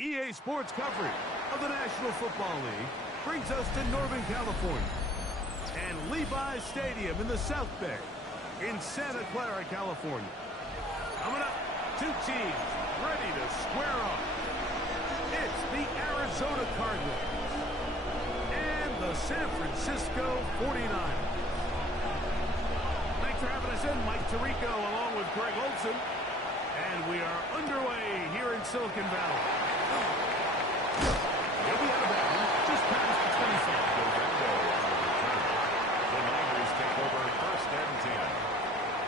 EA Sports coverage of the National Football League brings us to Northern California and Levi's Stadium in the South Bay in Santa Clara, California. Coming up, two teams ready to square off. It's the Arizona Cardinals and the San Francisco 49ers. Thanks for having us in, Mike Tirico along with Greg Olson. And we are underway here in Silicon Valley. He'll be out of bounds just past the 25. The Niners take over first and 10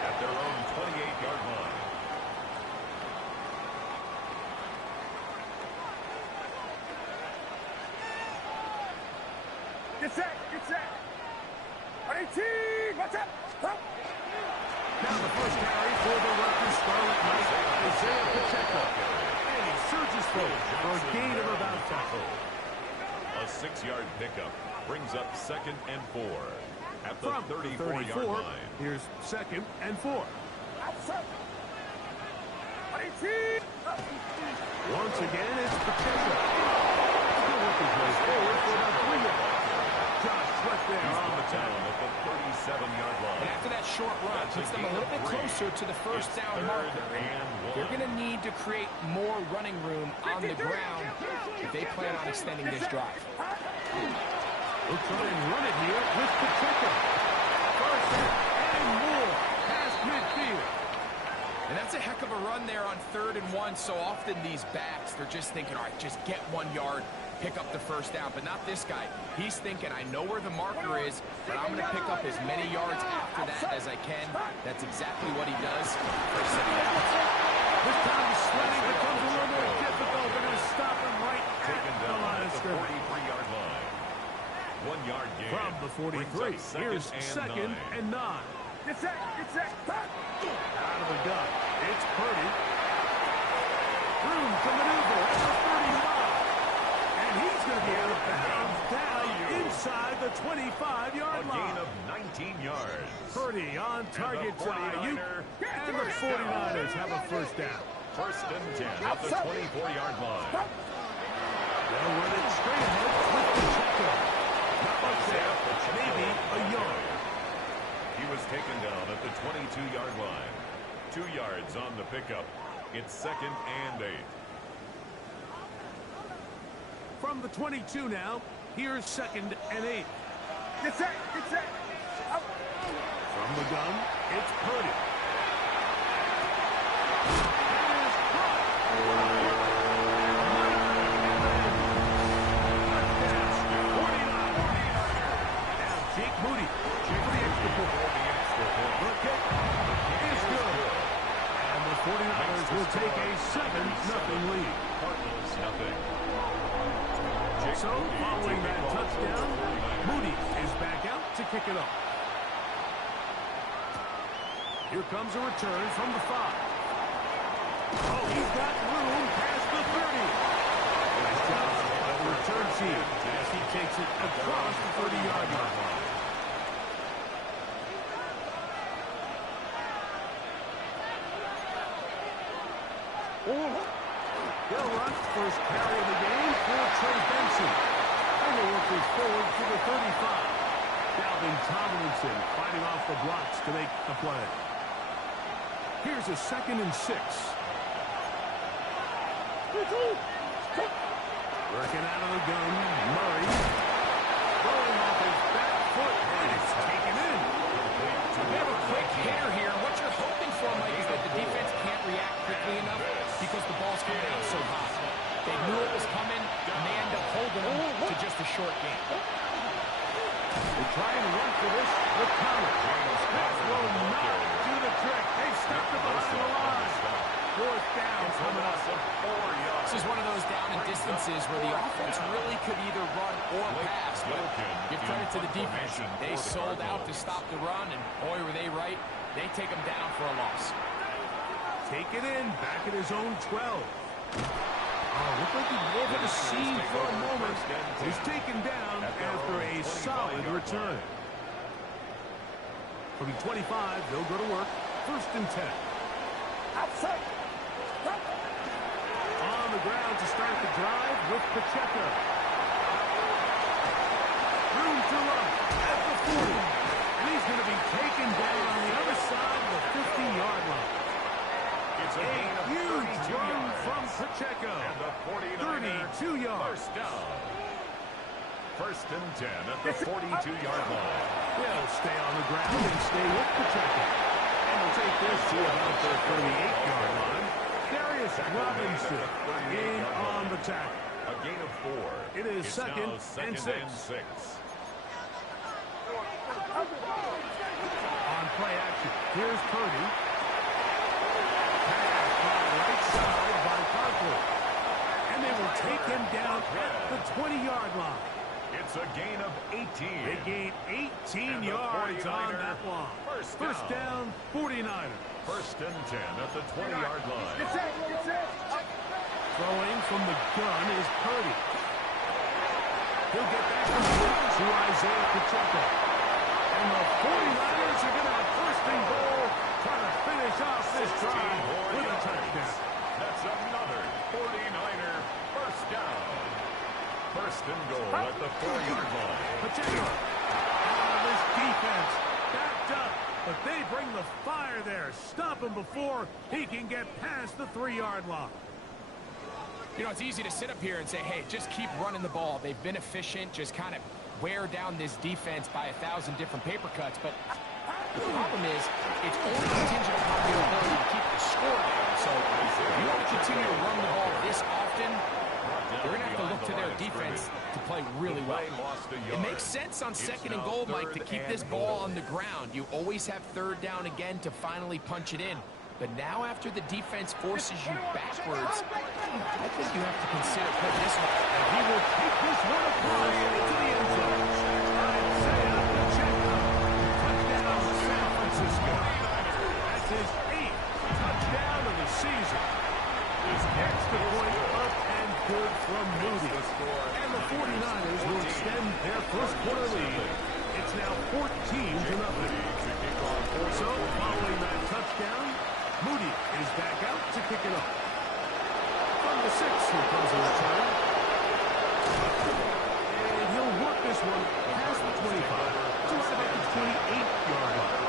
at their own 28-yard line. Get set, get set. 18, what's up? Now the first carry for the Rutgers Scarlet Knights, Isaiah Pacheco. And he surges forward for a gain of about 5. A 6-yard pickup brings up 2nd and 4 at the 34-yard line. Here's 2nd and 4. Once again, it's Pacheco. He'll work his way forward for about 3 yards. Josh Sweat there on the down at the 37-yard line. And after that short run, puts them a little bit closer to the first down marker. They're going to need to create more running room on the ground if they plan on extending this drive. We'll try and run it here with Pacheco. First and more past midfield. And that's a heck of a run there on 3rd and 1. So often these backs, they're just thinking, all right, just get 1 yard, pick up the first down. But not this guy. He's thinking, I know where the marker is, but I'm going to pick up as many yards after that as I can. That's exactly what he does. First set down. This time the sledding becomes a little more difficult. They're going to stop him right at the line of scrimmage. 43-yard line. 1 yard gain. From the 43, here's 2nd and 9. Get set, get set. Out of the gun, it's Purdy. Room to maneuver at the 35. And he's going to be out of bounds down inside the 25-yard line. A gain of 19 yards. Purdy on target to Ayuk, and the 49ers have a first down. First and 10 at the 24-yard line. They'll run it straight ahead with Pacheco. Not much there, maybe a yard. He was taken down at the 22-yard line. 2 yards on the pickup. It's 2nd and 8. From the 22 now, here's 2nd and 8. Get set, get set. From the gun, it's Purdy. That is caught. Now Jake Moody for the extra point. The kick is good. And the 49ers will take a 7-0 lead. Cardinals nothing. So, following that touchdown, Moody is back out to kick it off. Here comes a return from the 5. Oh, he's got room past the 30. Nice job by the return team as he takes it across the 30-yard line. They'll run first carry of the game for Trey Benson. And the work is forward to the 35. Dalvin Tomlinson fighting off the blocks to make the play. Here's a 2nd and 6. Working out of the gun, Murray. Throwing off his back foot, and it's taken in. We have a quick hitter here. What you're hoping for, Mike, is that the defense can't react quickly enough because the ball's coming out so hot. They knew it was coming, and they end up holding them to just a short game. They try and run for this with Thomas. That will not do the trick. They stuck it behind the line. 4th down coming up. This is one of those down and distances where the offense really could either run or pass, but give credit to the defense. They sold out to stop the run, and boy, were they right. They take them down for a loss. Take it in, back at his own 12. Oh, looked like he over the seam for a moment. He's taken down after a solid return. From the 25, they'll go to work. 1st and 10. On on the ground to start the drive with Pacheco. Room to run at the 40. And he's going to be taken down on the other side of the 50-yard line. It's a gain of huge 32 run yards. from Pacheco. And the 32 yards. First down. First and 10 at the 42-yard line. He'll stay on the ground and stay with Pacheco. And we'll take this to about the 38-yard line. Darius Robinson in on the tackle. A gain of 4. It is It's second now second and 6. On play action, here's Purdy. Pass on the right side by Conklin. And they will take him down at the 20-yard line. It's a gain of 18. They gain 18 yards on that line. First down, 49ers. First and 10 at the 20-yard line. Get set. Get set. Throwing from the gun is Purdy. He'll get that complete to Isaiah Pacheco. And the 49ers are going to have first and goal, trying to finish off this drive with a touchdown. That's another 49er first down. First and goal at the 4-yard line. Pacheco. This defense backed up, but they bring the fire there. Stop him before he can get past the 3-yard line. You know, it's easy to sit up here and say, hey, just keep running the ball. They've been efficient, just kind of wear down this defense by 1,000 different paper cuts. But the problem is, it's only contingent upon your ability to keep the score down. So if you want to continue to run the ball this often, they're going to have to look to their defense to play really well. It makes sense on second and goal, Mike, to keep this ball on the ground. You always have third down again to finally punch it in. But now after the defense forces you backwards, I think you have to consider putting this one. And he will take this one across into the end zone. Isaiah Pacheco. Touchdown to San Francisco. That's his 8th touchdown of the season. His extra point up and good from Moody. And the 49ers will extend their first quarter lead. It's now 14-0. So, following that touchdown, Moody is back out to kick it off. From the 6, here comes a return. And he'll work this one past the 25 to about the 28-yard line.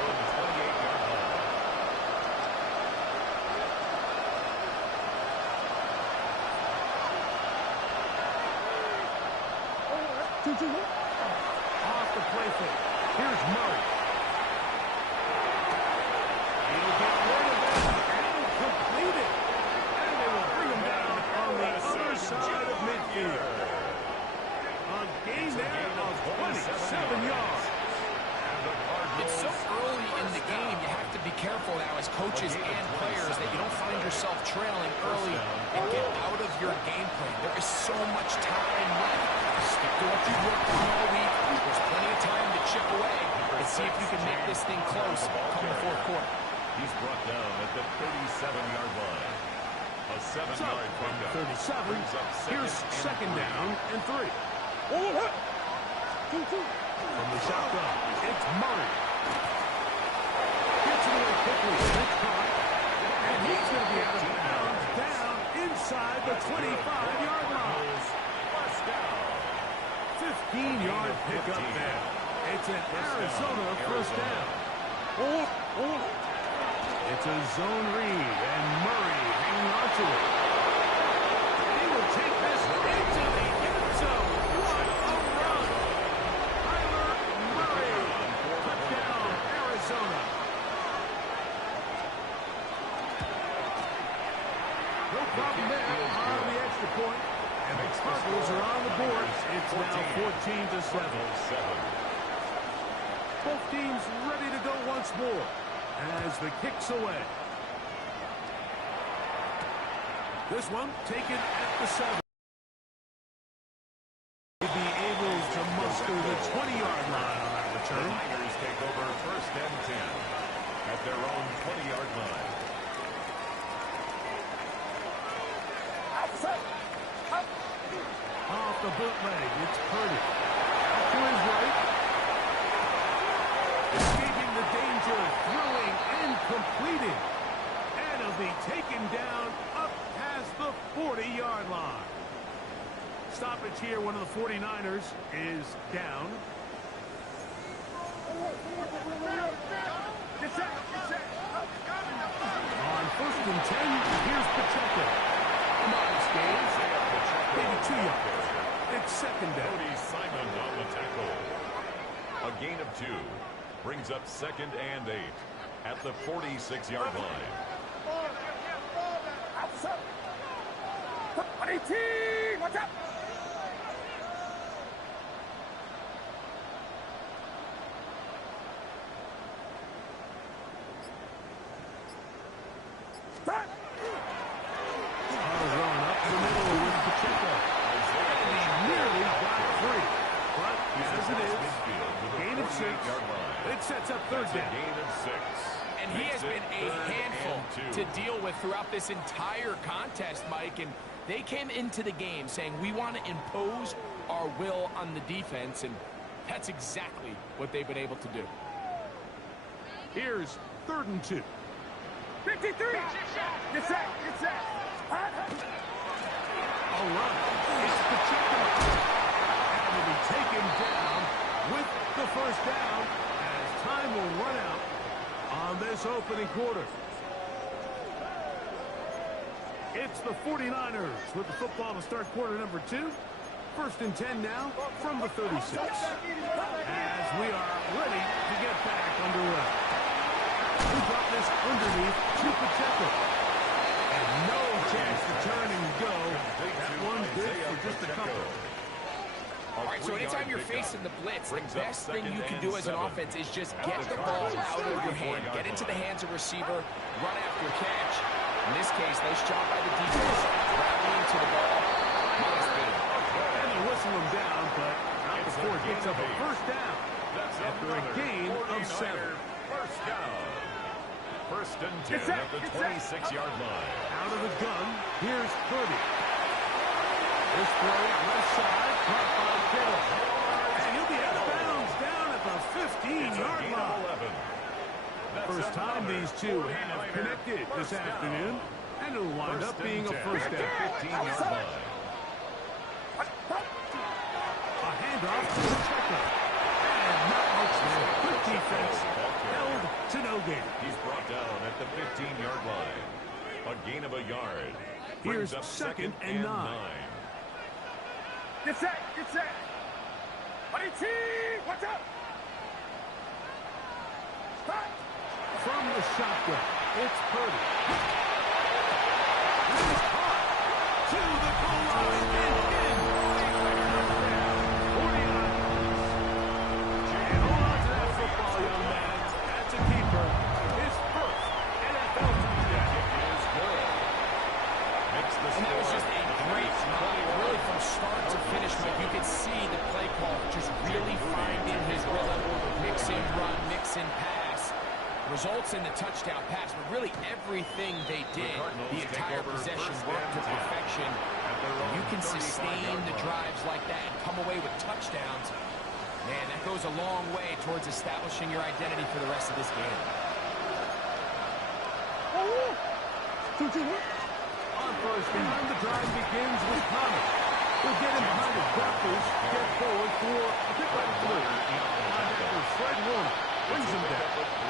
Off the play fake. Here's Murray. He'll get rid of it and complete it. And they will bring him down on the other side of midfield. A gain there of 27 yards. It's so early in the game, you have to be careful now as coaches and players that you don't find yourself trailing early and get out of your game plan. There is so much time left. Stick to what you've worked on all week. There's plenty of time to chip away and see if you can make this thing close come the fourth quarter. He's brought down at the 37-yard line. A 7-yard pickup. 37. Here's second down and 3. From the shotgun, it's Murray. Gets it away quickly. It's caught. And he's going to be out of bounds down inside the 25-yard line. First down. 15-yard pickup there. It's an Arizona first down. It's a zone read, and Murray hanging on to it. And he will take this into the end zone. What a run! Kyler Murray, touchdown, Arizona. No problem there on the extra point. And the Cardinals are on the board. It's now 14-7. Both teams ready to go once more as the kick's away. This one taken at the 7. Be able to muster the 20-yard line on that return. The Niners take over first and 10 at their own 20-yard line. Off the bootleg, it's Purdy. To his right. Escaping the danger, throwing and completing. And he'll be taken down up past the 40-yard line. Stoppage here. One of the 49ers is down. On 1st and 10, here's Pacheco. Nice game. Maybe 2 yards. It's second down. Cody Simon on the tackle. A gain of 2 brings up 2nd and 8 at the 46-yard line. What's up? Run up the middle with Pacheco. And he nearly got free. But as it is, gain of 6. It sets up 3rd down. Gain of 6. And he has been a handful to deal with throughout this entire contest, Mike. And they came into the game saying, we want to impose our will on the defense. And that's exactly what they've been able to do. Here's 3rd and 2. 53. Get set. All right. It's Pacheco. And will be taken down with the 1st down as time will run out on this opening quarter. It's the 49ers with the football to start quarter number 2. 1st and 10 now from the 36. As we are ready to get back underway. We got this underneath to Pacheco. And no chance to turn and go. That one's good for just a couple. All right, so anytime you're facing the blitz, the best thing you can do as an offense is just get the ball out of your hand. Get into the hands of receiver, run after catch. In this case, nice job by the defense. Rallying to the ball. And they whistle him down, but not before it gets up a 1st down. After a gain of 7. 1st down. 1st and 10 at the 26-yard line. Out of the gun, here's Purdy. This throw left side, caught by Kittle. And he'll be out of bounds down at the 15-yard line. First time these two have connected this afternoon, and it'll wind up being a 1st down. 15-yard line. A handoff to Pacheco. And not much there. Good defense. Held to no gain. He's brought down at the 15-yard line. A gain of a yard. Here's Brings up 2nd and 9. Get set. What's up? From the shotgun, it's Purdy. He's caught to the goal line and in. 40 yards. And hold on to that football, young man. That's a keeper. His 1st NFL touchdown. Is good. Makes the And that was just a great play, really from start to finish. But you could see the play call just really finding his rhythm. Mix in run, mix in pass. Results in the touchdown pass, but really everything they did, the entire possession worked to perfection. You can sustain the drives like that and come away with touchdowns. Man, that goes a long way towards establishing your identity for the rest of this game. On 1st down, the drive begins with Connor. He'll get him behind his blockers, get forward for a pick by the 3. Linebacker Fred Warner brings him down.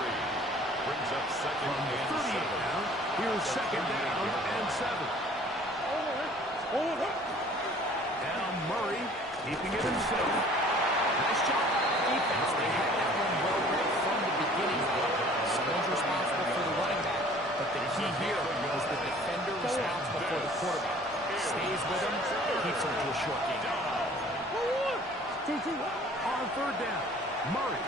Brings up 2nd From the and 38 7. now, here's 2nd down and 7. Now Murray keeping it himself. Nice job by the defense. They had that one well read from the beginning. Someone's responsible for the running back, but the key here is the defender responsible for the quarterback. Stays with him, keeps him to a short game. On 3rd down, Murray.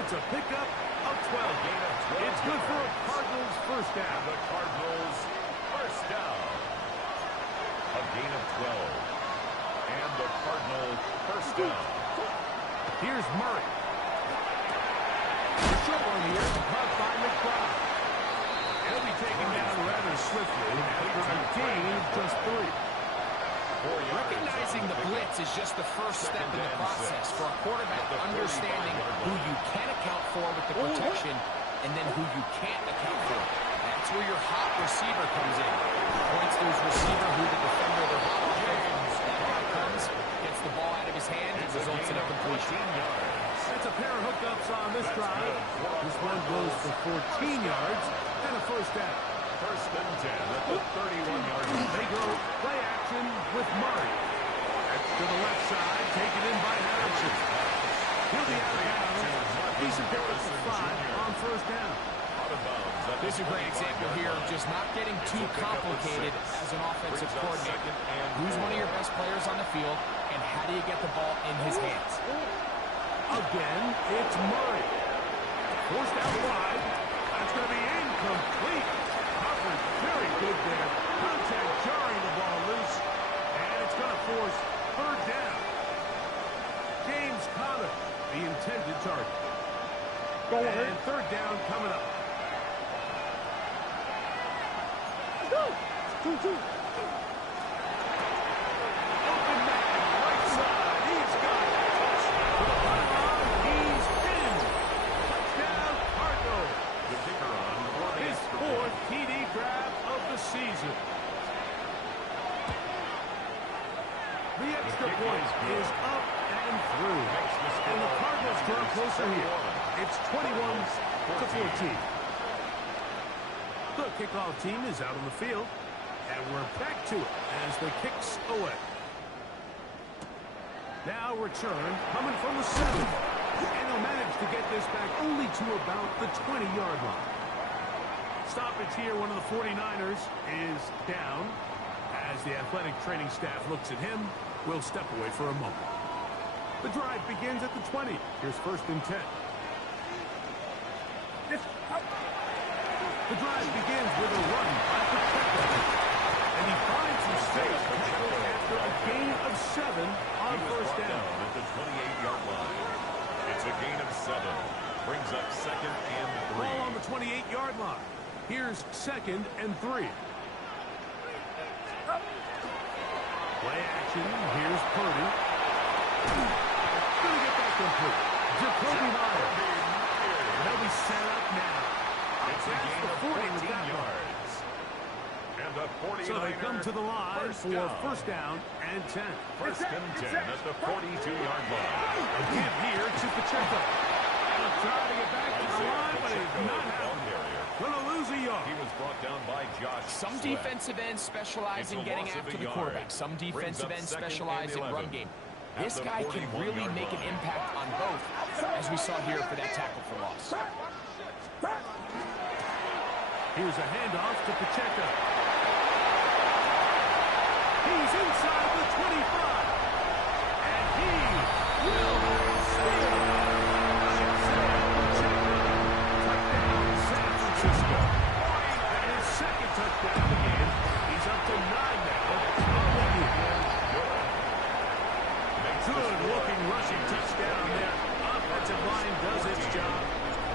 It's a pickup of 12. It's good for a Cardinals 1st down. The Cardinals 1st down. A gain of 12. And the Cardinal 1st down. Here's Murray. Short one here, caught by McBride. He'll be taken down rather swiftly after a gain of just 3. Recognizing the blitz is just the first step in the process for a quarterback understanding who you can account for with the protection and then who you can't account for. That's where your hot receiver comes in. Points to his receiver who the defender they're hot off of. That guy comes, gets the ball out of his hand, and results in a completion. That's a pair of hookups on this drive. This one goes for 14 yards and a first down. First and 10 at the 31-yard line. They go play action with Murray. To the left side, taken in by Harrison. He'll be out of bounds. He should pick up the 5 on first down. This is a great example here of just not getting too complicated as an offensive coordinator. Who's one of your best players on the field, and how do you get the ball in his hands? Again, it's Murray. Forced out wide. That's going to be incomplete. Coverage very good there. Contact jarring the ball loose. And it's going to force third down. James Conner, the intended target. And third down coming up. Open man, right side. He's got it. With a pylon, he's in. Touchdown, Cardinals. The kicker on for the His extra 4th point. TD grab of the season. The extra point is up and through. And the Cardinals draw closer here. It's 21-14. The kickoff team is out on the field. And we're back to it as the kicks away. Now return coming from the 7. And they'll manage to get this back only to about the 20-yard line. Stoppage here, one of the 49ers is down. As the athletic training staff looks at him, we'll step away for a moment. The drive begins at the 20. Here's first and 10. The drive begins with a run by Pacheco. And he finds his safe after a gain of 7 on first down. At the 28-yard line. It's a gain of 7. Brings up second and 3. Ball on the 28-yard line. Here's second and 3. Play action. Here's Purdy. Gonna get that complete. Jacoby Myers. They'll be set up now. It's a gain of 14 yards. And the 49ers. So they come to the line for first down and 10. First and 10 at the 42-yard line. Again here to Pacheco. Trying to get back to the line, but it's not happening. Gonna lose a yard. He was brought down by Josh Some Sweat. defensive ends specialize in It's a getting loss of after a the yard. quarterback. Some defensive Brings up ends second and specialize in 11. run game. At This the guy can really 41-yard make an line. impact on both, as we saw here for that tackle for loss. Here's a handoff to Pacheco. He's inside the 25. And he will steal. Touchdown, San Francisco. And his second touchdown of the game. He's up to 9 now. Good-looking rushing touchdown there. Offensive line does its job.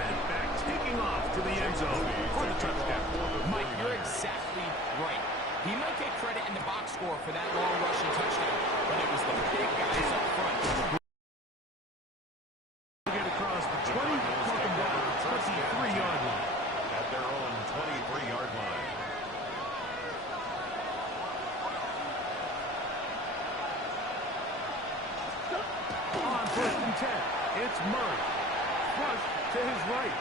And back taking off to the end zone for the touchdown. Mike, you're exactly right. He might get credit in the box score for that long rushing touchdown, but it was the big guys up front. Get across the 20, welcome down to the 23-yard line. At their own 23-yard line. On first and 10, it's Murray. Flush to his right.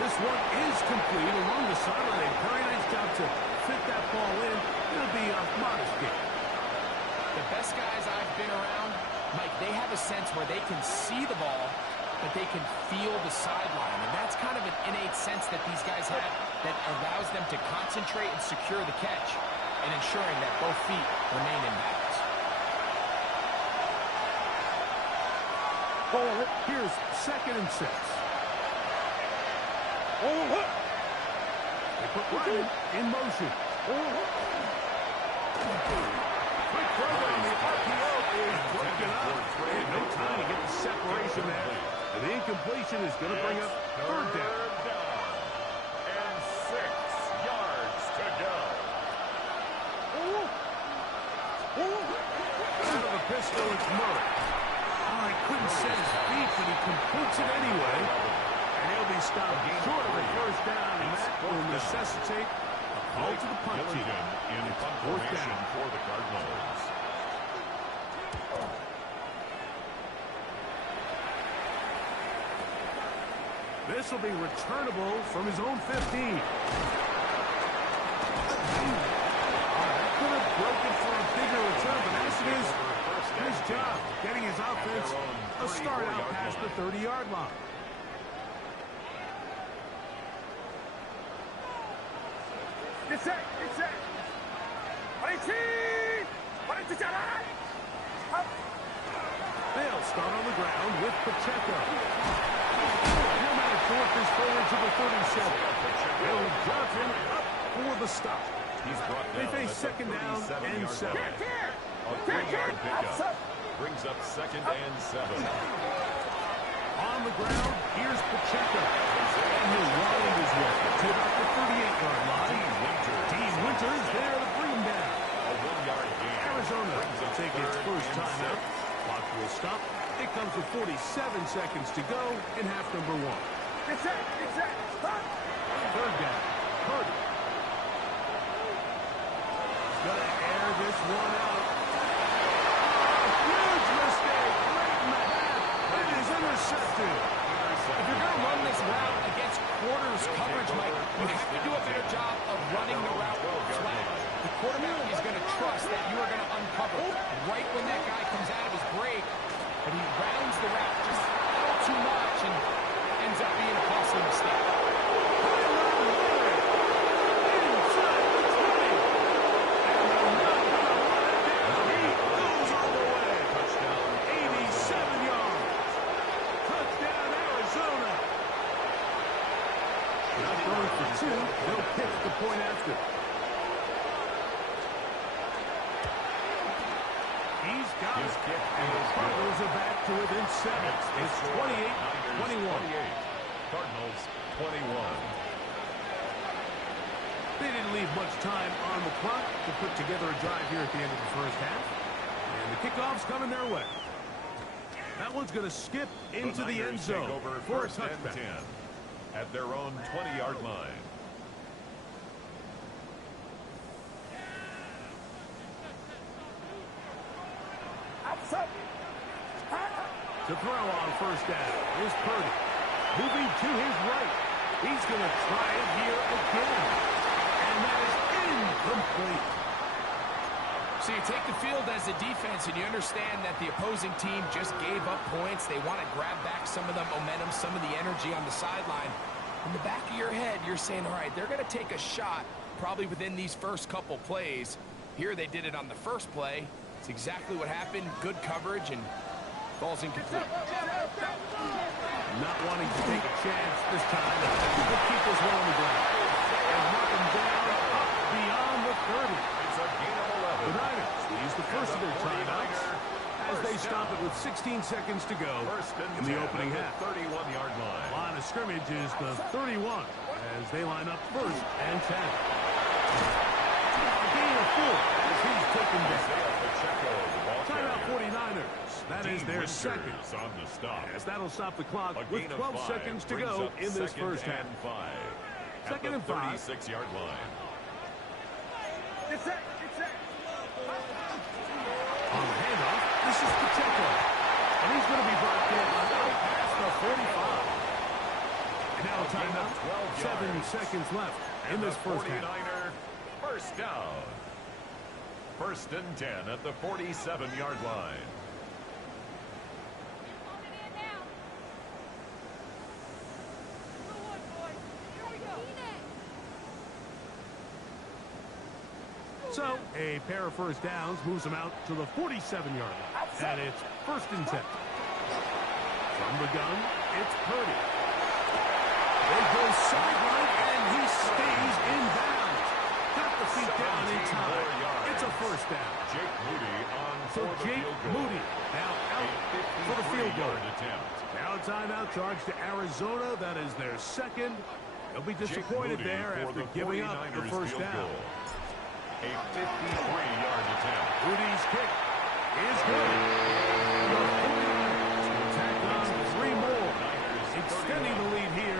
This one is complete along the sideline. Very nice job to fit that ball in. It'll be a modest gain. The best guys I've been around, Mike, they have a sense where they can see the ball, but they can feel the sideline. And that's kind of an innate sense that these guys have that allows them to concentrate and secure the catch and ensuring that both feet remain in bounds. Here's second and 6. They put Ryan in motion. Quick throw on the RPO is broken up. And no time to get the separation there. And the incompletion is going to bring up third down. And 6 yards to go. Out of the pistol, it's Murray. Oh, he couldn't set his feet, but he completes it anyway. And he'll be stopped short of a first down, and that will necessitate a call to the punt team. In punt formation for the Cardinals. This will be returnable from his own 15. That could have broken for a bigger return, but as it is, his job getting his offense a start out past the 30-yard line. Get set, get set. They'll start on the ground with Pacheco. He'll manage to work this forward to the 37. They'll drop him up for the stop. They face second down and 7. A 3-yard pickup. Brings up second and 7. On the ground, here's Pacheco. And he'll wind his way to about the 38-yard line. Dean Winters there to bring him down. A 1-yard gain. Arizona will take its first timeout. Clock will stop. It comes with 47 seconds to go in half number 1. Get set, get set. Stop. Third down. Purdy. Gonna air this one out. Huge mistake. Right in the half. It is intercepted. If you're going to run this route against quarters coverage, Mike, you have to do a better job of running the route flat. The quarterback is going to trust that you are going to uncover right when that guy comes out of his break, but he rounds the route just a little too much and ends up being a costly mistake. They'll pitch the point after. He's got it. And the Cardinals are back to within 7. It's 28-21. Cardinals 21. They didn't leave much time on the clock to put together a drive here at the end of the first half. And the kickoff's coming their way. That one's going to skip into the end zone for a touchback. At their own 20-yard line. To throw on first down is Purdy. Moving to his right. He's going to try it here again. And that is incomplete. So you take the field as a defense and you understand that the opposing team just gave up points. They want to grab back some of the momentum, some of the energy on the sideline. In the back of your head, you're saying, all right, they're going to take a shot probably within these first couple plays. Here they did it on the first play. It's exactly what happened. Good coverage and falls incomplete. Not wanting to take a chance this time. We'll keep this one on the ground. And knock him down up beyond the 30. It's a gain of 11. The Niners use the first of their timeouts as they stop it with 16 seconds to go in the opening half. 31-yard line. Line of scrimmage is the 31 as they line up first and 10. A gain of 4 as he's taken down. Timeout 49ers. That is their second. On the stop. As that'll stop the clock with 12 seconds to go in this first half. Second and 5. 36-yard line. Get set, get set. On the handoff, this is Pacheco. And he's going to be brought down past the 45. And now a timeout. 7 seconds left in this first half. 49er first down. First and 10 at the 47-yard line. So, a pair of first downs moves them out to the 47-yard line. And it's first and 10. From the gun, it's Purdy. They go sideline, and he stays in bounds. Got the feet down in time. It's a first down. Jake Moody on So Jake Moody now out for the field goal. Attempt. Now a timeout charge to Arizona. That is their second. They'll be disappointed there after giving up the first down. A 53-yard attempt. Moody's kick is good. The 49ers will tack on 3 more, extending the lead here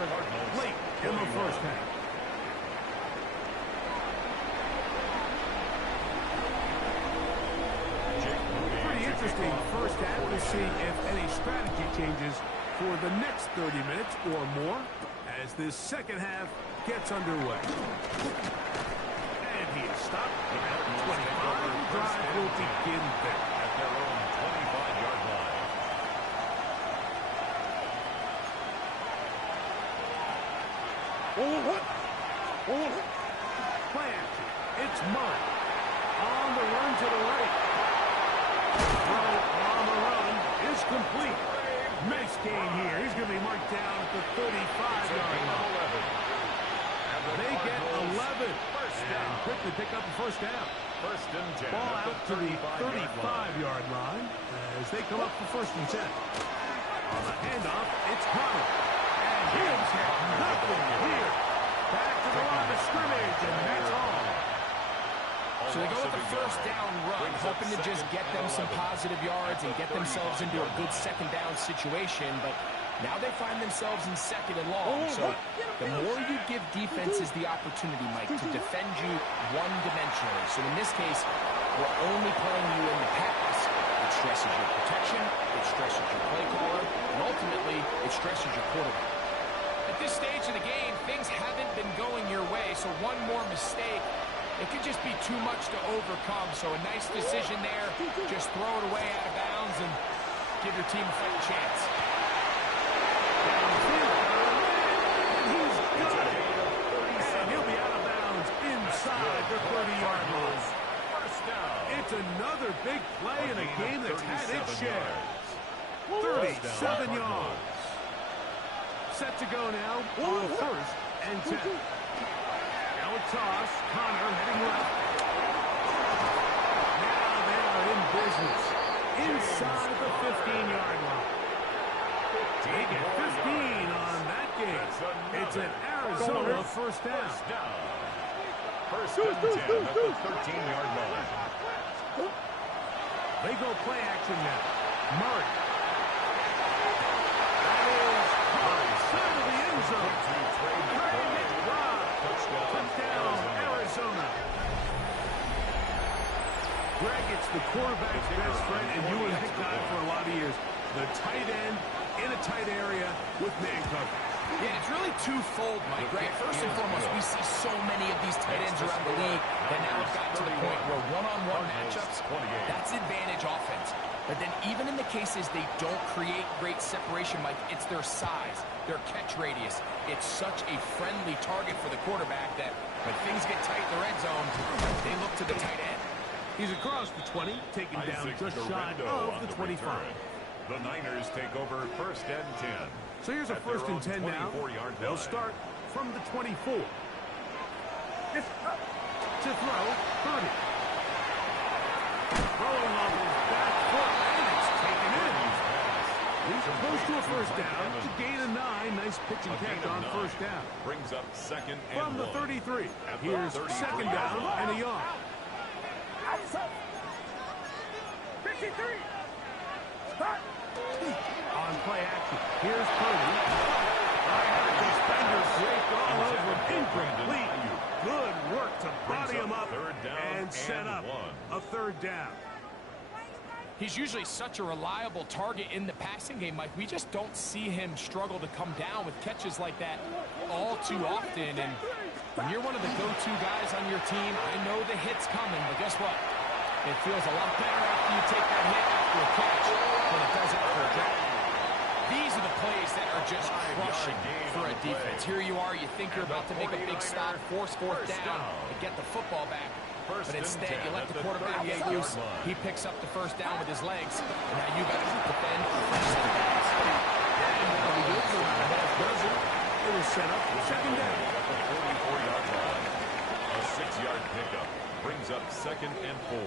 interesting first half. We'll see if any strategy changes for the next 30 minutes or more as this second half gets underway. And he is stopped at the 25. Drive will begin there. At their own 25-yard line. Play action. It's Murray. On the run to the right. Throw on the run is complete. Nice gain here. He's going to be marked down at the 35-yard line. They get 11 and quickly pick up the first down. First and 10. Ball out to the 35-yard line as they come up for first and 10. On the handoff, it's Connor. And he's had nothing here. Back to the line of scrimmage, and that's all. So they go with the first down run, hoping to just get them some positive yards and get themselves into a good second down situation, but now they find themselves in second and long. So the more you give defenses the opportunity, Mike, to defend you one-dimensionally. So in this case, we're only playing you in the pass. It stresses your protection, it stresses your play caller, and ultimately, it stresses your quarterback. At this stage of the game, things haven't been going your way, so one more mistake, it could just be too much to overcome. So a nice decision there. Just throw it away out of bounds and give your team a fighting chance. And he's got it. And he'll be out of bounds inside the 30-yard line. It's another big play in a game that's had its share. 37 yards. Set to go now on first and 10. Now a toss. Connor heading left. Now they are in business. Inside the 15-yard line. They get 15 on that game. It's an Arizona first down. First and 10 at the 13-yard line. They go play action now. Murray. That is high side of the end zone. Touchdown, Arizona. Greg, it's the quarterback's best friend, and you and Nick got it for a lot of years. The tight end in a tight area with man coverage. Yeah, it's really twofold, Mike, right? First and foremost, we see so many of these tight ends around the league that now have gotten to the point where one-on-one matchups, that's advantage offense. But then even in the cases they don't create great separation, Mike, it's their size, their catch radius. It's such a friendly target for the quarterback that when things get tight in the red zone, they look to the tight end. He's across the 20, taken down just shy of the 25. The Niners take over first and 10. So here's a first and 10 now. They'll start from the 24. To throw, 30. Throwing off his back foot, and it's taken in. He's close to a first down to gain a 9. Nice pitch and catch on first down. Brings up second and from the 33. Here's second down and a yard. 53. Start. On play action, here's Purdy. Defenders break all over him. Incomplete. Good work to body him up and set up a third down. He's usually such a reliable target in the passing game, Mike. We just don't see him struggle to come down with catches like that all too often. And when you're one of the go-to guys on your team, I know the hit's coming, but guess what? It feels a lot better after you take that hit after a catch than it does after a drop. These are the plays that are just crushing for a defense. Here you are, you think you're about to make a big stop, force fourth down, and get the football back. But instead, you let the quarterback get loose. He picks up the first down with his legs, and now you got to defend for first and downs. It was set up for second down. At the 44-yard line. A 6-yard pickup brings up second and 4.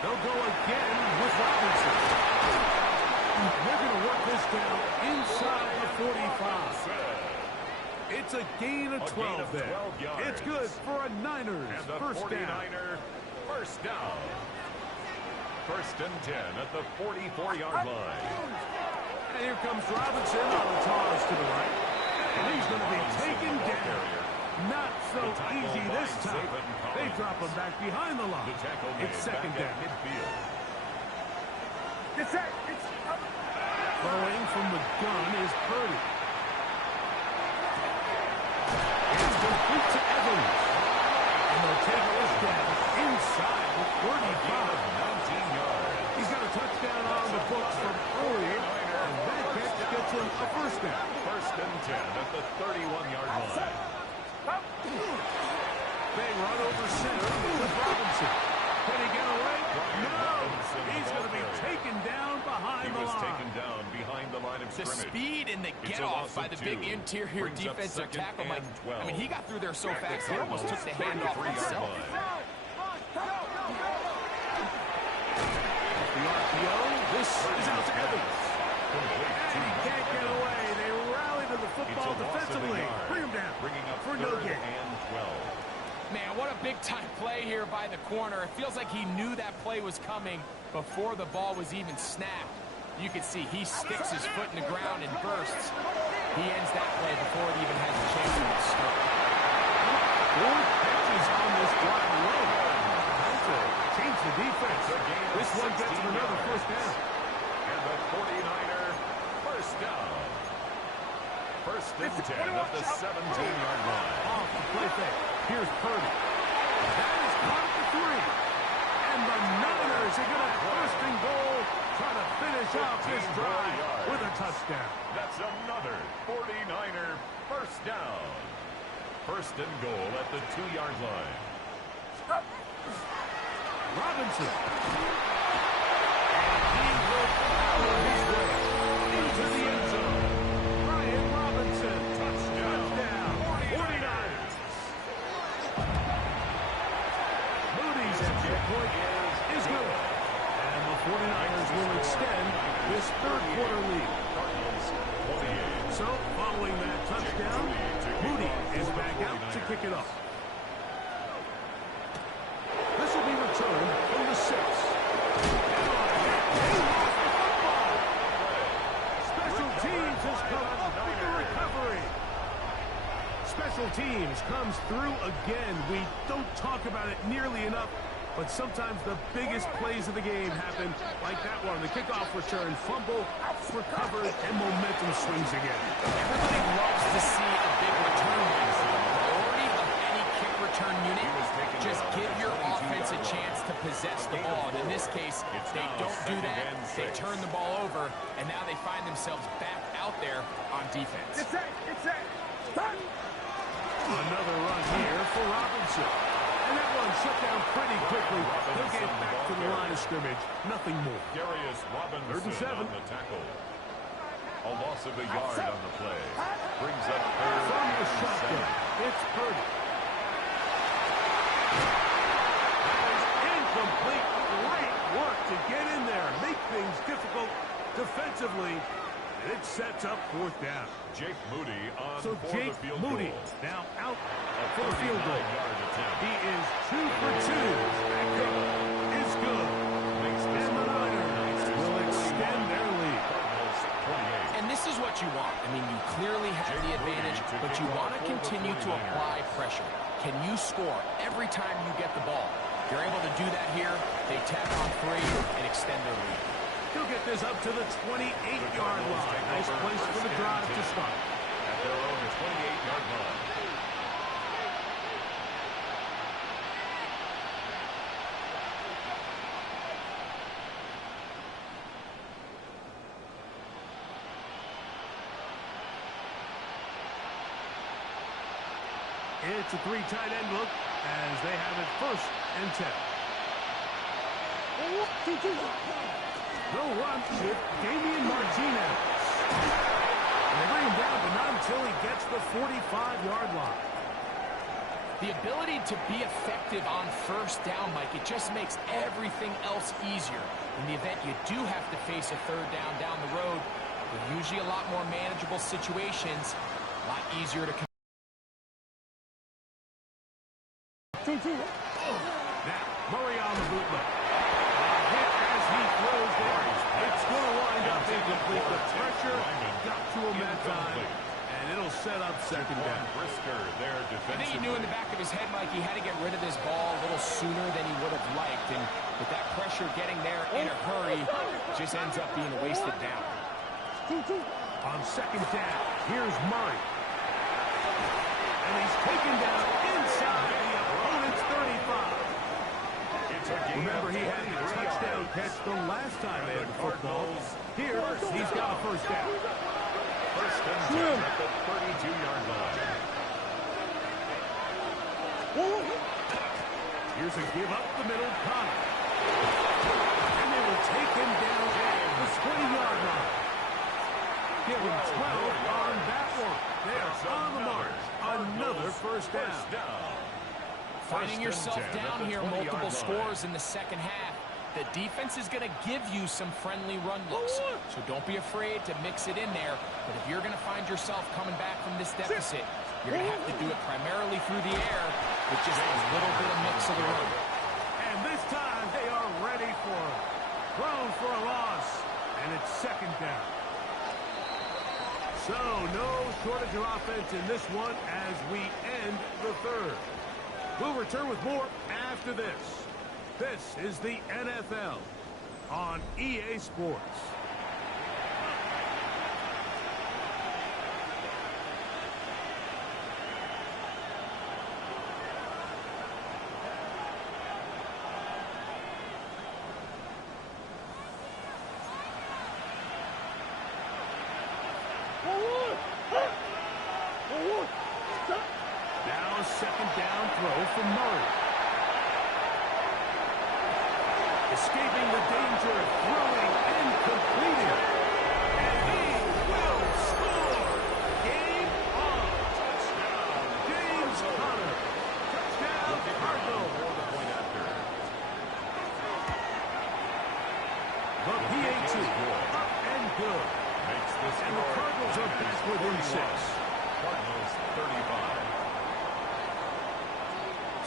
They'll go again with Robinson. They're going to work this down inside the 45. It's a gain of 12 there. It's good for a Niners first down. First down. First and 10 at the 44-yard line. And here comes Robinson on a toss to the right. And he's going to be taken down. Not so easy this time. They drop him back behind the line. It's second down. Get set. It's up. Throwing from the gun is Purdy. It's complete to Evans. And they'll take this down inside the 35. 19 yards. He's got a touchdown on the books from earlier, and that catch gets him a first down. First and 10 at the 31-yard line. They run over center with Robinson. Can he get away? No! He's going to be taken down behind the line. He was taken down behind the line of The scrimmage. speed and the get-off by the big interior defensive tackle, Mike. I mean, he got through there so fast, he almost took the handoff himself. The RPO, this is out to Evans. And he can't get away. They rally to the football defensively. Bring him down for no gain. And 12. Man, what a big-time play here by the corner. It feels like he knew that play was coming before the ball was even snapped. You can see he sticks his foot in the ground and bursts. He ends that play before it even has a chance to start. 4 catches on this drive alone. To change the defense. This one gets him another first down. And the 49er first down. First and 10 at the 17-yard line. Off the play fake. Here's Purdy. That is caught at the 3. And the Niners are going to have first and goal, try to finish off this drive with a touchdown. That's another 49er first down. First and goal at the 2-yard line. Robinson. And he will power his way into the end zone. Brian Robinson. Touchdown. 49ers. Moody's extra point is good. And the 49ers will extend this third quarter lead. So, following that touchdown, Moody is back out to kick it off. This will be returned from the 6. Special teams has come up with the recovery. Special teams comes through again. We don't talk about it nearly enough, but sometimes the biggest plays of the game happen like that one. The kickoff return, fumble, recovered, and momentum swings again. Everybody loves to see a big return win. Priority of any kick return unit, just give your offense a chance to possess the ball. And in this case, they don't do that. They turn the ball over, and now they find themselves back out there on defense. It's set. It's set. Start. Another run here for Robinson. And that one shut down pretty quickly. He'll get back to the line of scrimmage. Nothing more. Darius Robinson 37. on the tackle. A loss of a yard on the play. Brings up third From the and shotgun, 7. it's Purdy. That is incomplete. Great work to get in there. Make things difficult defensively. And it sets up fourth down. Jake Moody on So for Jake the field Moody goal. now out A for the field goal. 39-yard attempt. He is 2 for 2. That kick is good. Makes this And the Niners will extend their lead. Cardinals 28. And this is what you want. I mean, you clearly have the advantage, but you want to continue to apply pressure. Can you score every time you get the ball? You're able to do that here. They tack on 3 and extend their lead. He'll get this up to the 28-yard line. Nice place for the drive to start. At their own 28-yard line. It's a 3 tight end look as they have it first and 10. They'll run with Damian Martinez. And they bring him down, but not until he gets the 45-yard line. The ability to be effective on first down, Mike, it just makes everything else easier. In the event you do have to face a third down the road, they're usually a lot more manageable situations, a lot easier to. Now, Murray on the bootleg. A hit as he throws there. It's going to wind up incomplete. The pressure got to him that time, And it'll set up second down. Brisker there I think defensively. he knew in the back of his head, Mike, he had to get rid of this ball a little sooner than he would have liked. And with that pressure getting there in a hurry, just ends up being a wasted down. On second down, here's Murray. And he's taken down inside the opponent's 35. Remember, he had a touchdown catch the last time they had the football. Here, he's got a first down. First and 10 at the 32-yard line. Here's a give up the middle, Connor. And they will take him down at the 20-yard line. Give him 12 on that one. They are on the march. Another first down. Finding yourself down here, multiple scores in the second half. The defense is going to give you some friendly run looks, so don't be afraid to mix it in there. But if you're going to find yourself coming back from this deficit, you're going to have to do it primarily through the air with just a little bit of mix of the run. And this time they are ready for it. Thrown for a loss, and it's second down. So no shortage of offense in this one as we end the third. We'll return with more after this. This is the NFL on EA Sports. Now a second down throw from Murray. Escaping the danger, throwing and completing. And he will score. Game on. Touchdown, James Conner. Touchdown, Cardinals. The PAT up and good. Makes this And the Cardinals are back within 6. Cardinals 35.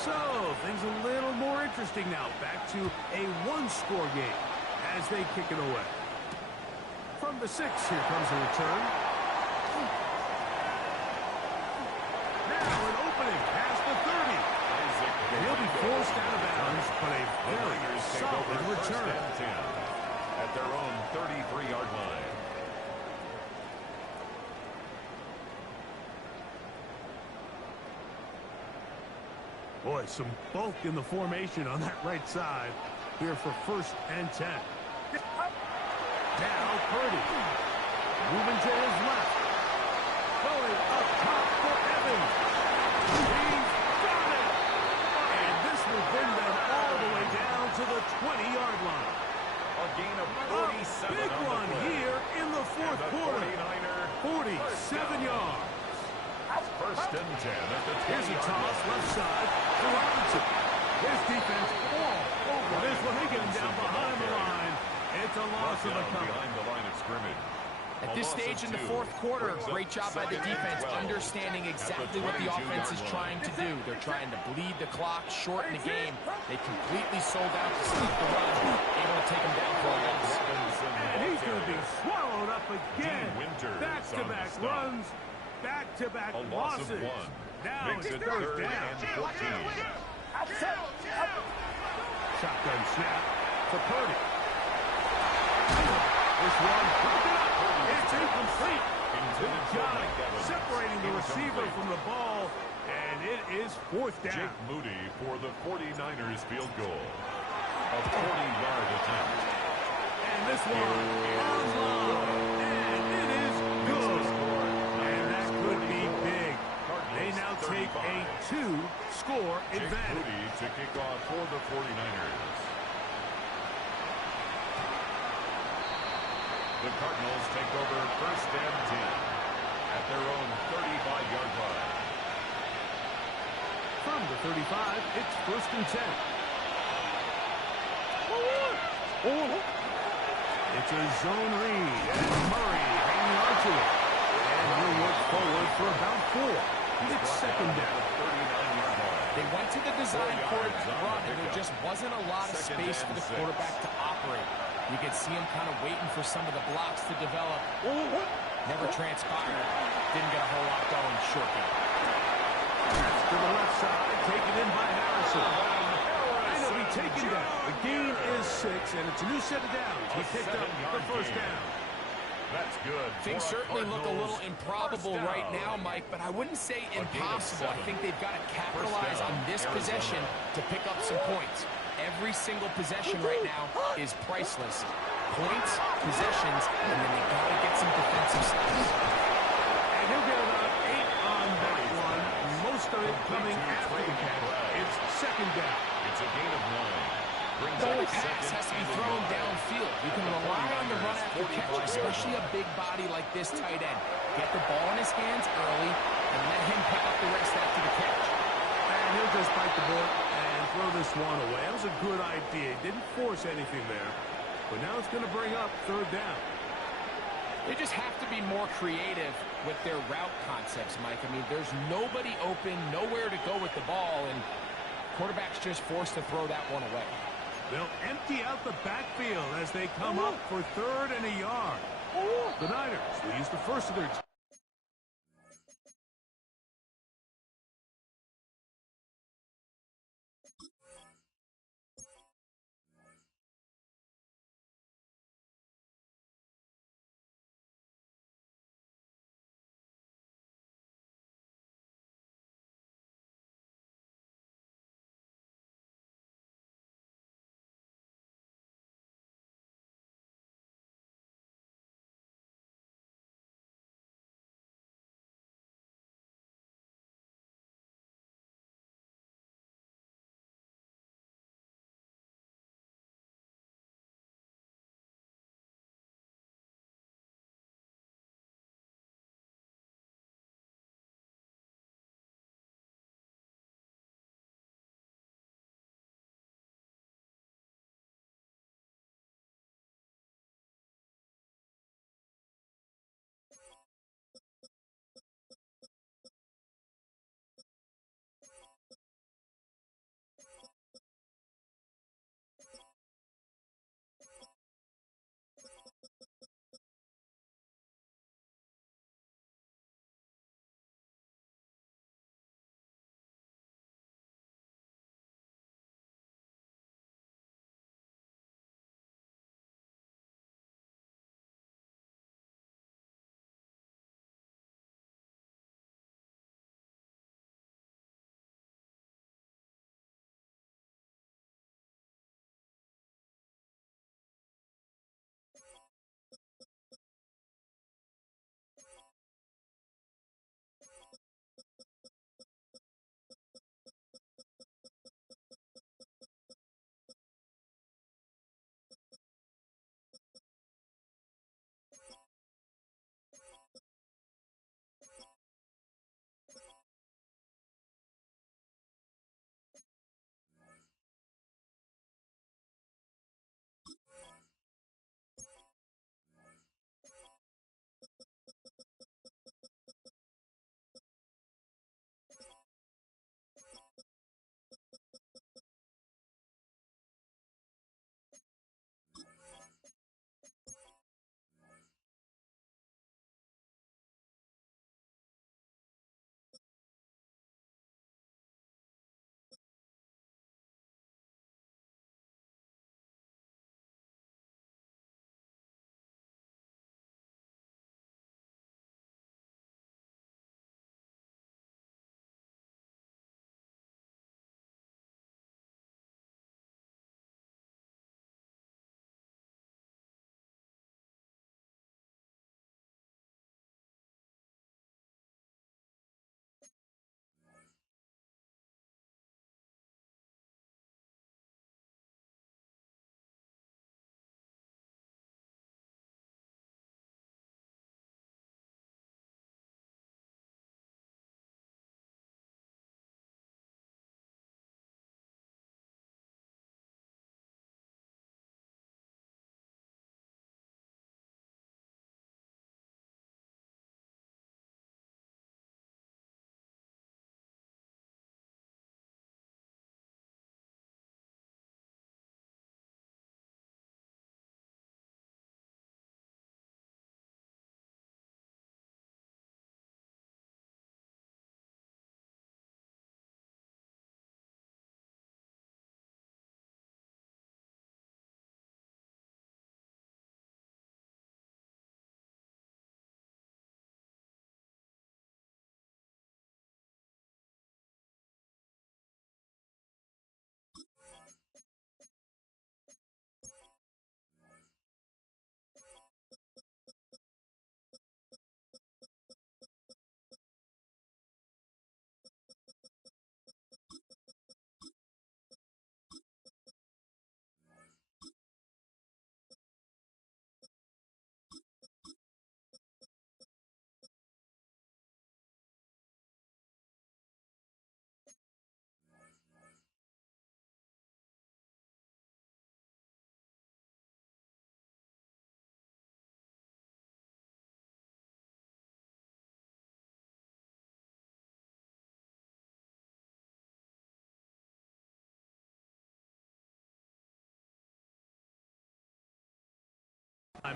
So, things a little more interesting now. Back to a one-score game as they kick it away. From the 6, here comes a return. Now an opening past the 30. And he'll be forced out of bounds, but a very solid return. At their own 33-yard line. Boy, some bulk in the formation on that right side. Here for first and 10. Now Purdy. Moving to his left. Going up top for Evans. He's got it. And this will bring them all the way down to the 20-yard line. A gain of 47 Big on the one play. here in the fourth quarter. 47 yards. First and 10 at the 20-yard Here's a toss line. left side to Robinson. His defense all over this one. They get him down behind the line. It's a loss of a couple. Behind the line of scrimmage. At this stage in the fourth quarter, great job by the defense, understanding exactly what the offense is trying to do. They're trying to bleed the clock, shorten the game. They completely sold out to stop the run, able to take him down for a loss. And he's going to be swallowed up again. Back-to-back runs, back-to-back A loss of losses. 1. Now Makes it's it third third down. and 14. Shotgun snap for Purdy. This one broken up. It's incomplete. Good job separating the receiver from the ball, and it is fourth down. Jake Moody for the 49ers field goal. A 40-yard attempt. And this one is long, and it is good. And that could be big. They now take a 2-score Jake advantage. Moody to kick off for the 49ers. The Cardinals take over first and 10 at their own 35-yard line. From the 35, it's first and 10. It's a zone read, and Murray hanging on to it. And he'll work forward for about 4. It's second down. 39-yard line. They went to the design for it to run, and there just wasn't a lot of space for the quarterback to operate. You could see him kind of waiting for some of the blocks to develop. Never transpired. Didn't get a whole lot going. Short game. To the left side, taken in by Harrison. And he'll be taken down. The gain is 6, and it's a new set of downs. He picked up the first down. That's good. Things certainly look a little improbable right now, Mike, but I wouldn't say impossible. I think they've got to capitalize on this possession to pick up some points. Every single possession right now is priceless. Points, possessions, and then they've got to get some defensive stops. And he'll get about 8 on that one. Most of it coming after the catch. It's second down. It's a gain of 9. The only pass has to be thrown downfield. You can rely on the run after catch, especially a big body like this tight end. Get the ball in his hands early and let him pick up the rest after the catch. And he'll just bite the bullet and throw this one away. That was a good idea. He didn't force anything there. But now it's going to bring up third down. They just have to be more creative with their route concepts, Mike. I mean, there's nobody open, nowhere to go with the ball, and quarterback's just forced to throw that one away. They'll empty out the backfield as they come up for third and a yard. The Niners will use the first of their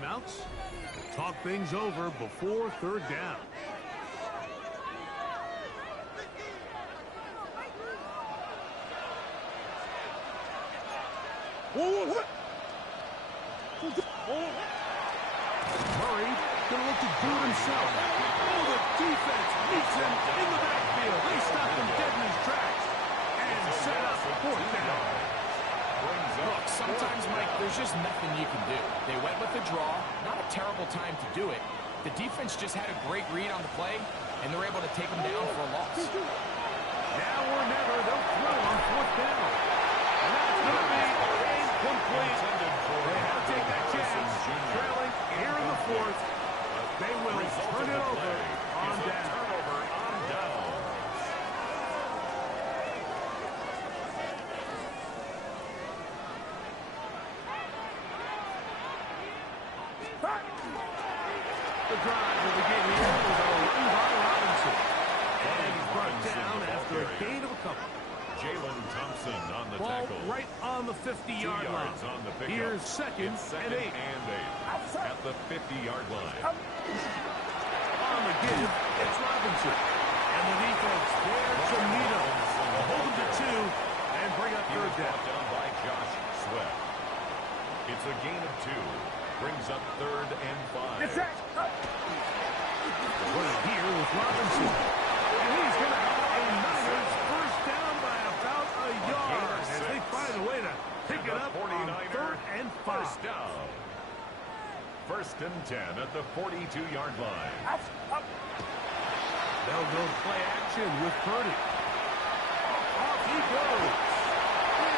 timeouts. Talk things over before third down. Murray going to look to do it himself. Oh, the defense meets him in the backfield. They stop him dead in his tracks and set up fourth down. Look, sometimes, Mike, there's just nothing you can do. They went with the draw. Not a terrible time to do it. The defense just had a great read on the play, and they're able to take him down for a loss. Now or never, they'll throw on fourth down. And that's going to be incomplete. They have to take that chance. Trailing here in the fourth. They will turn it over on down. The drive will begin here with a run by Robinson. And he's brought down after a gain of a couple. Jalen Thompson on the Ball tackle. right on the 50-yard line. On the pickup. Here's second and 8. At the 50-yard line. On the give, it's Robinson. And the defense there to meet him. Hold him to 2 and bring up third down by Josh Sweat. It's a gain of 2. Brings up third and 5. Running here with Robinson. And he's going to have a Niners first down by about a yard as they find a way to pick it up on third and 5. First down. First and 10 at the 42-yard line. They'll go play action with Purdy. Off he goes.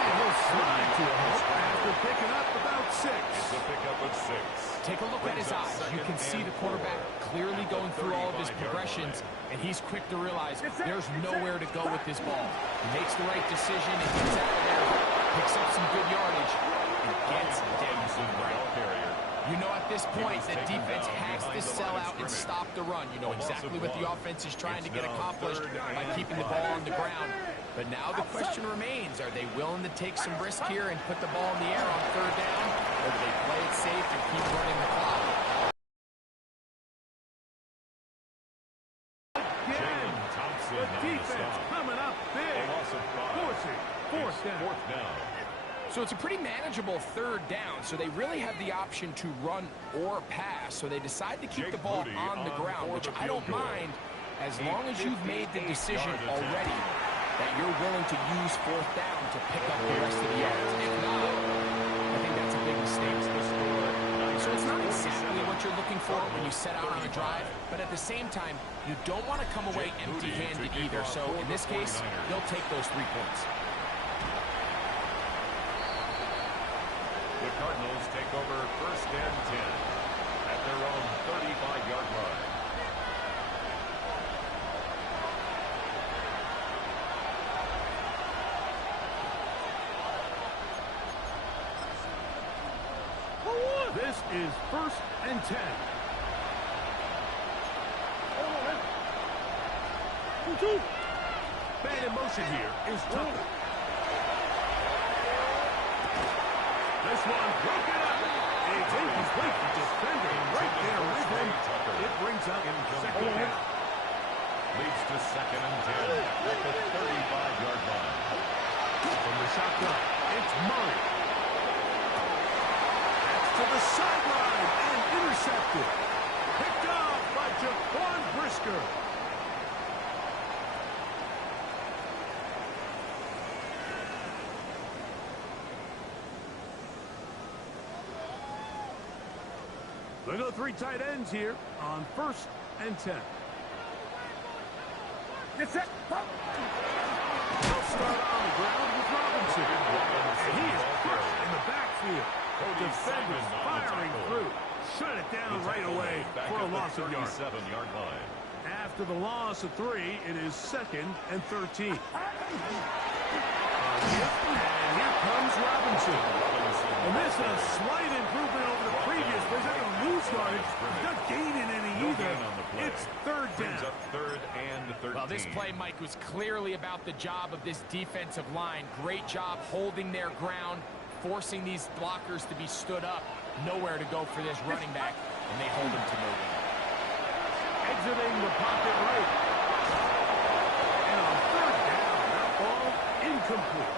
And he'll slide to a hook after picking up about 6. It's a pickup of 6. Take a look at his eyes. You can see the quarterback clearly going through all of his progressions, and he's quick to realize there's nowhere to go with this ball. He makes the right decision and gets out of there, picks up some good yardage, and gets down to the right. You know at this point the defense has to sell out and stop the run. You know exactly what the offense is trying to get accomplished by keeping the ball on the ground. But now the question remains, are they willing to take some risk here and put the ball in the air on third down, or do they play it safe and keep running the clock? Again, the defense coming up big. Forcing fourth down. So it's a pretty manageable third down, so they really have the option to run or pass, so they decide to keep the ball on the ground, which I don't mind as long as you've made the decision already that you're willing to use fourth down to pick up the rest of the yards. If not, I think that's a big mistake. So it's not exactly what you're looking for when you set out on a drive, but at the same time, you don't want to come away empty-handed either. So in this case, they'll take those 3 points. The Cardinals take over first and 10 at their own 35-yard line. This is first and 10. Man in motion here is Tucker. This one broken up. He takes his weight for defender right there with him. It brings up second down. Leads to second and 10 at the 35-yard line. From the shotgun, it's Murray. That's to the sideline and intercepted. Picked off by Jaquan Brisker. They go 3 tight ends here on first and 10. They'll start on the ground with Robinson. And he is crushed in the backfield. Defenders firing through. Shut it down right away for a loss of yards. After the loss of 3, it is second and 13. And here comes Robinson. And this is a slight improvement over the previous. They're going to lose yardage. Not gaining any either. It's third down. Third and 13. Well, this play, Mike, was clearly about the job of this defensive line. Great job holding their ground, forcing these blockers to be stood up. nowhere to go for this running back, and they hold him to no gain. Exiting the pocket right. And on third down, that ball incomplete.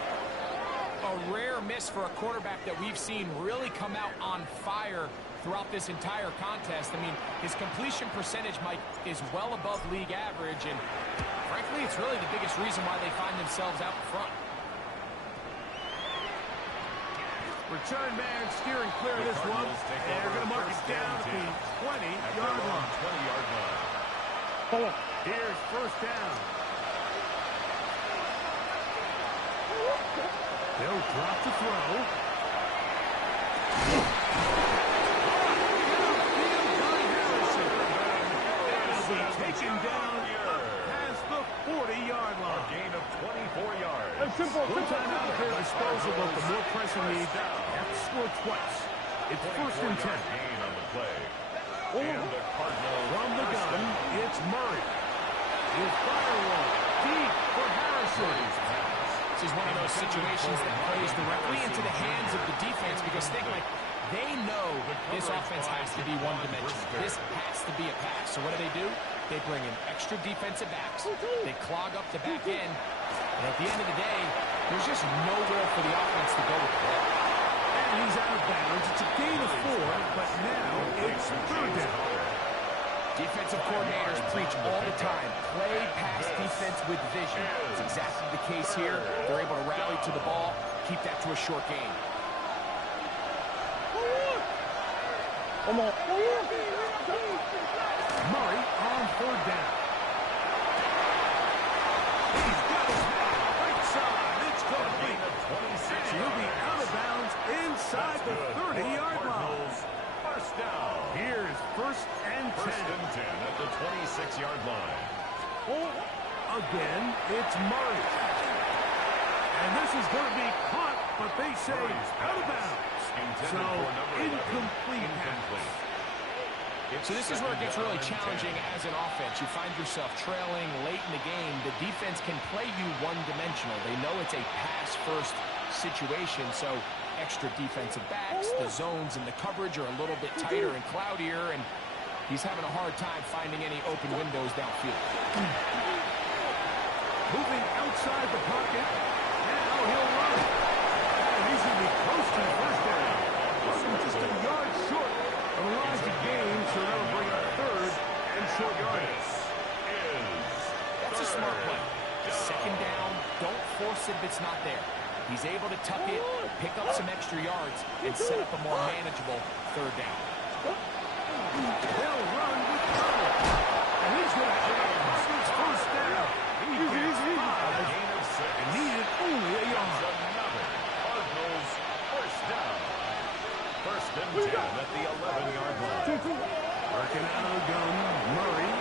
A rare miss for a quarterback that we've seen really come out on fire throughout this entire contest. I mean, his completion percentage, Mike, is well above league average, and frankly, it's really the biggest reason why they find themselves out in front. Return man steering clear of this one. And they're going to mark it down at the 20-yard line. 20-yard line. Here's first down. They'll drop the throw. They'll be taken down past the 40-yard line. Gain of 24 yards. One time out at their disposal, but the more pressing need, have to score twice. It's first and 10. Gain on the play. And the Cardinals From the gun, it's Murray. He'll fire one deep for Harrison. This is one of those situations that plays directly into the hands of the defense because think like they know this offense has to be one-dimensional. This has to be a pass. So what do? They bring in extra defensive backs. They clog up the back end. And at the end of the day, there's just nowhere for the offense to go with the ball. And he's out of bounds. It's a gain of 4, but now it's third down. Defensive coordinators preach all the time, play pass defense with vision. It's exactly the case here. They're able to rally to the ball, keep that to a short gain. Murray on third down. He's got his man right side. It's complete. And he'll be out of bounds inside the 30-yard line. First down. Here's first and 10. First and 10 at the 26-yard line. Again, it's Murray. And this is going to be caught, but they say out of bounds. So, incomplete pass. So this is where it gets really challenging as an offense. You find yourself trailing late in the game. The defense can play you one-dimensional. They know it's a pass-first situation, so extra defensive backs, the zones and the coverage are a little bit tighter and cloudier, and he's having a hard time finding any open windows downfield. Moving outside the pocket. Now he'll run. And he's going to be close to the first down. Just a yard short of a rise to gain, so that'll bring up third and short yardage. That's a smart play. Second down, don't force it if it's not there. He's able to tuck it, pick up some extra yards, and set up a more manageable third down. They'll run with power. And he's going to have Cardinals first down. He gets 5 and needed only a yard. Another Cardinals first down. First and 10 at the 11-yard line. Working out of the gun, Murray.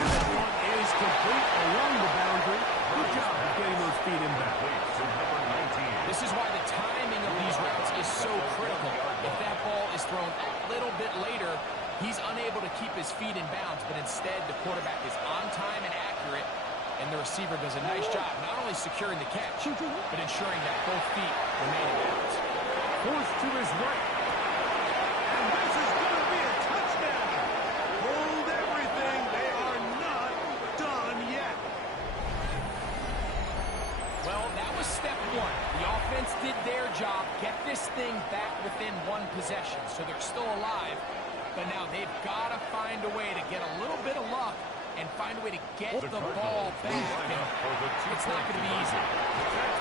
And that one is complete along the boundary. Good job of getting those feet in back. To number 19. This is why the timing of these routes is so critical. If that ball is thrown a little bit later, he's unable to keep his feet in bounds, but instead the quarterback is on time and accurate, and the receiver does a nice job not only securing the catch, but ensuring that both feet remain in bounds. Forced to his right. And this is going to be a touchdown. Hold everything. They are not done yet. Well, that was step one. The offense did their job, get this thing back within one possession, so they're still alive. But now they've got to find a way to get a little bit of luck and find a way to get the ball back. And it's not going to be easy.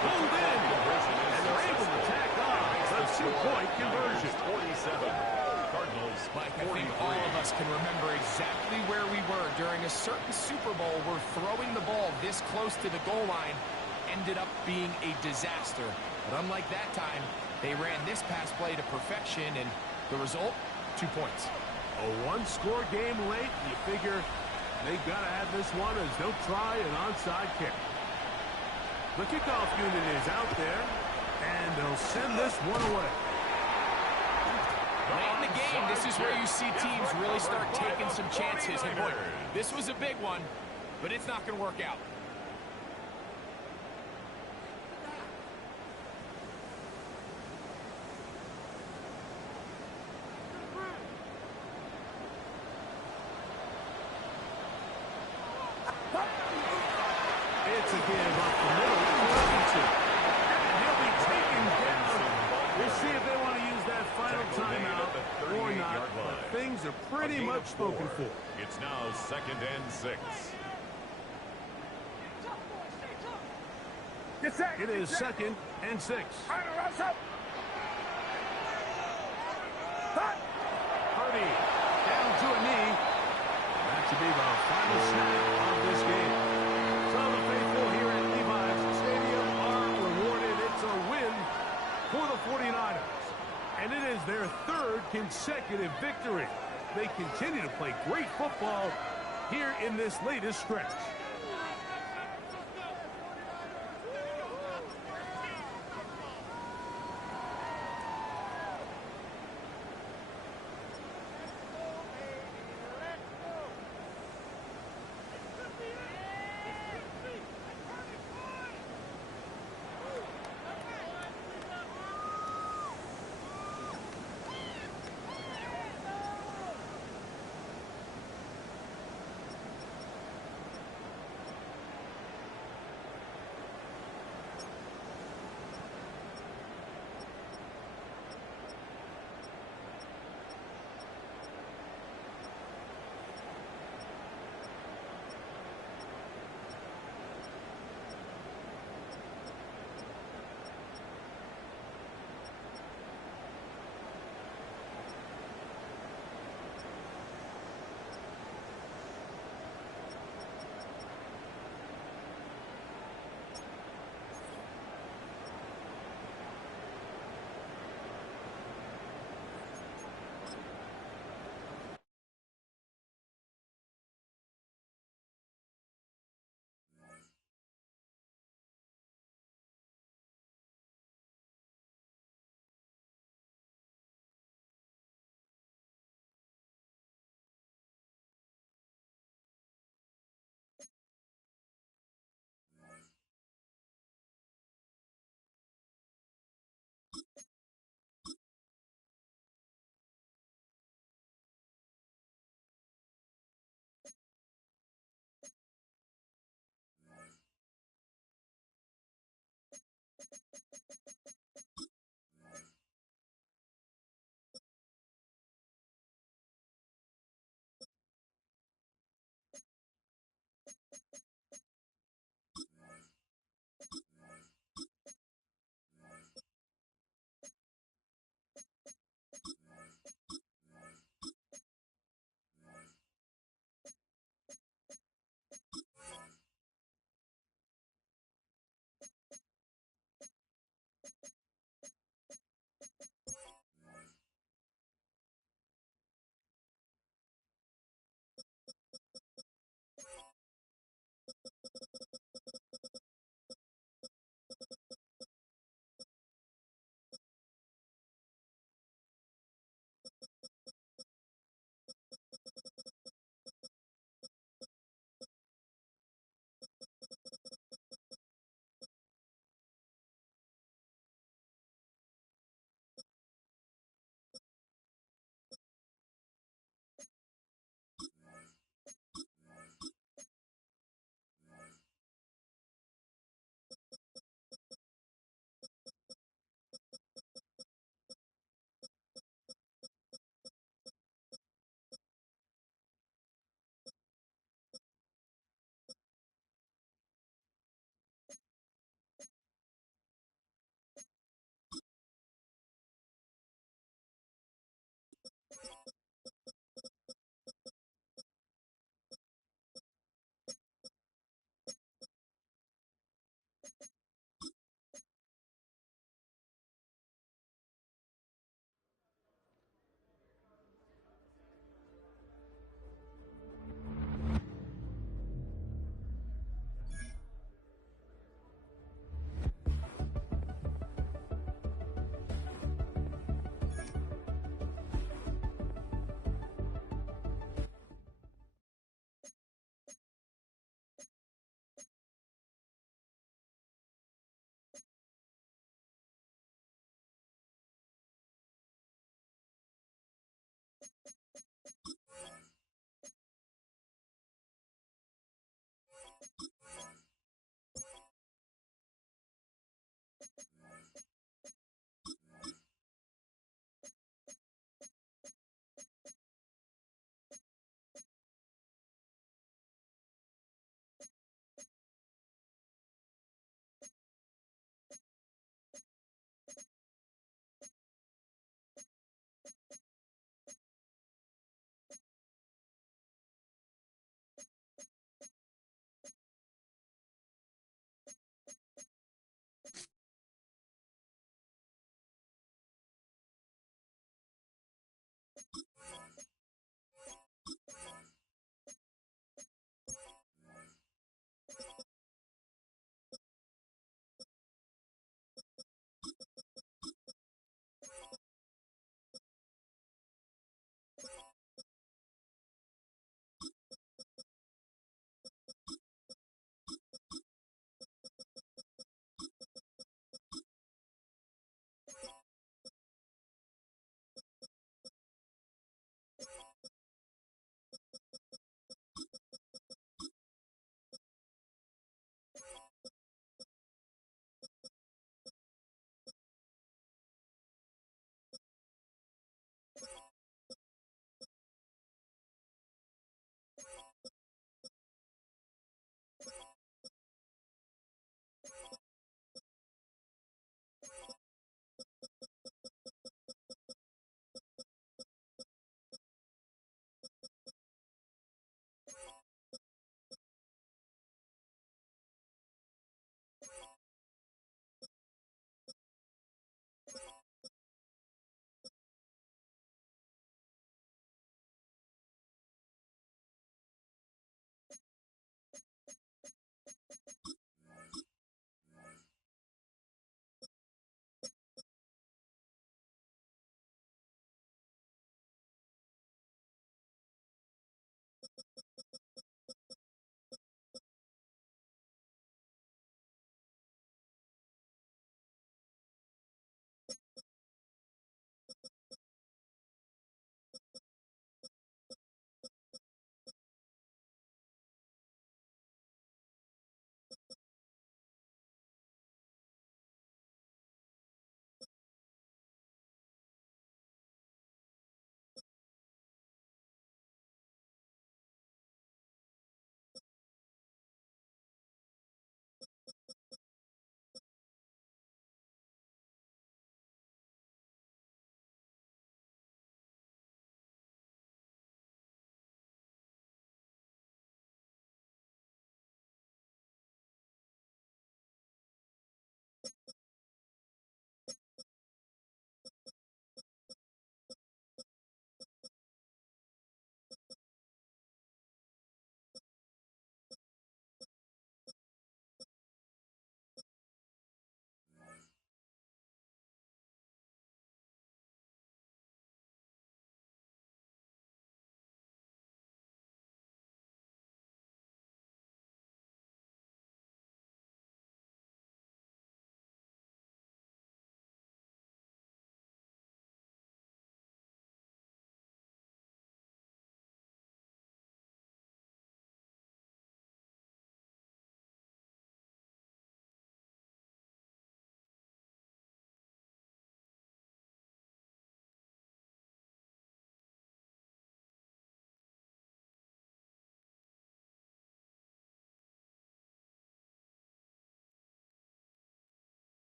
Pulled in. And they're able to tack on the two-point conversion. 47. Cardinals, Mike, I think all of us can remember exactly where we were during a certain Super Bowl where throwing the ball this close to the goal line ended up being a disaster. But unlike that time, they ran this pass play to perfection, and the result, 2 points. A one-score game late. You figure they've got to have this one as they'll try an onside kick. The kickoff unit is out there, and they'll send this one away. Late in the game, this is where you see teams really start taking some chances. Hey, boy, this was a big one, but it's not going to work out. pretty gain much of spoken 4. for. It's now 2nd and 6. Get set. It is 2nd and 6. Right, rush up. Stop. Purdy down to a knee. That should be the final snap of this game. So the faithful here at Levi's Stadium are rewarded. It's a win for the 49ers. And it is their 3rd consecutive victory. They continue to play great football here in this latest stretch.